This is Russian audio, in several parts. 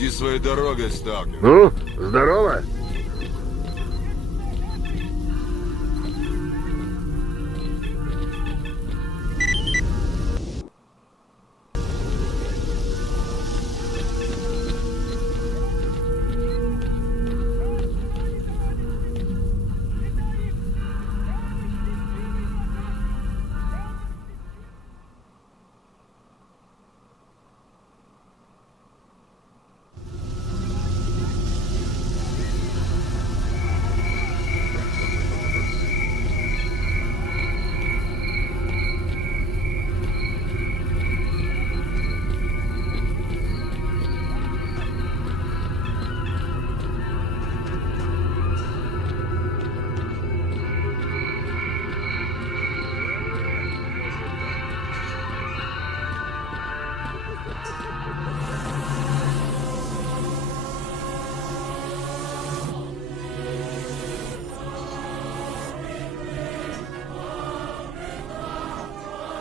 Иди своей дорогой, сталкер. Ну, здорово.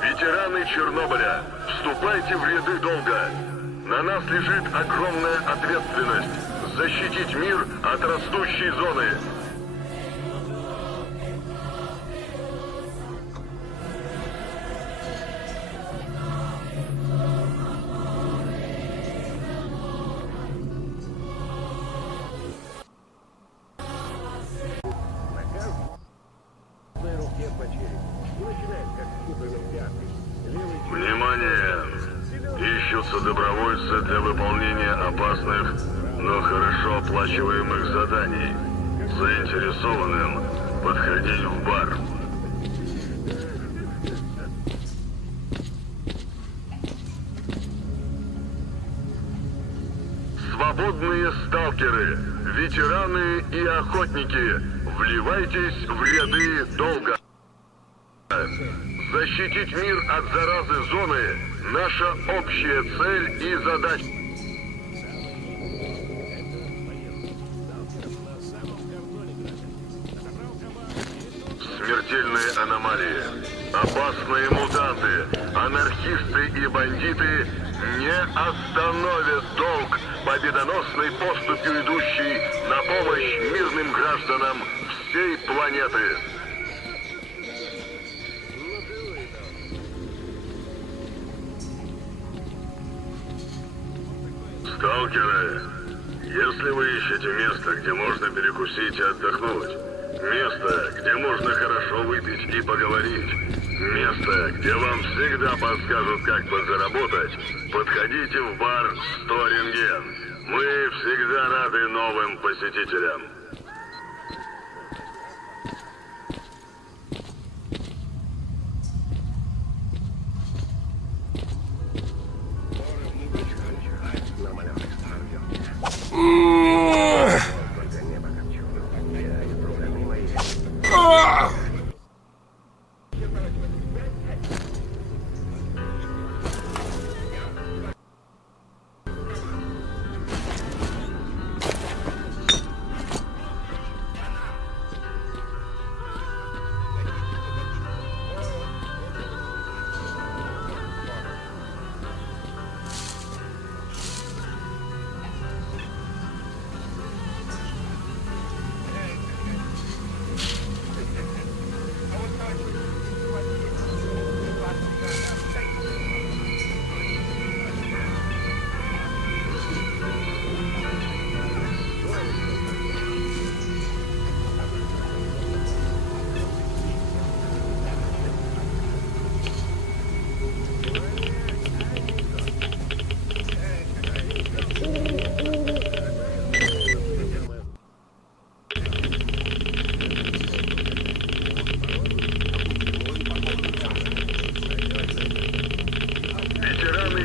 Ветераны Чернобыля, вступайте в ряды долга. На нас лежит огромная ответственность защитить мир от растущей зоны. Внимание! Ищутся добровольцы для выполнения опасных, но хорошо оплачиваемых заданий. Заинтересованным подходить в бар. Свободные сталкеры, ветераны и охотники, вливайтесь в ряды долга. Защитить мир от заразы зоны – наша общая цель и задача. Смертельные аномалии, опасные мутанты, анархисты и бандиты не остановят долг, победоносной поступью идущий на помощь мирным гражданам всей планеты. Сталкеры, если вы ищете место, где можно перекусить и отдохнуть, место, где можно хорошо выпить и поговорить, место, где вам всегда подскажут, как подзаработать, подходите в бар «Сторинген». Мы всегда рады новым посетителям.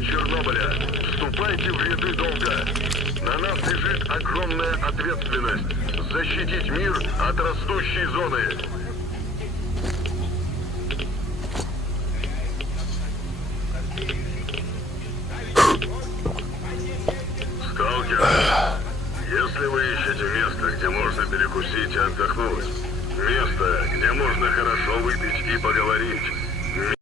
Чернобыля, вступайте в ряды долга. На нас лежит огромная ответственность защитить мир от растущей зоны. Сталкер, если вы ищете место, где можно перекусить и отдохнуть, место, где можно хорошо выпить и поговорить,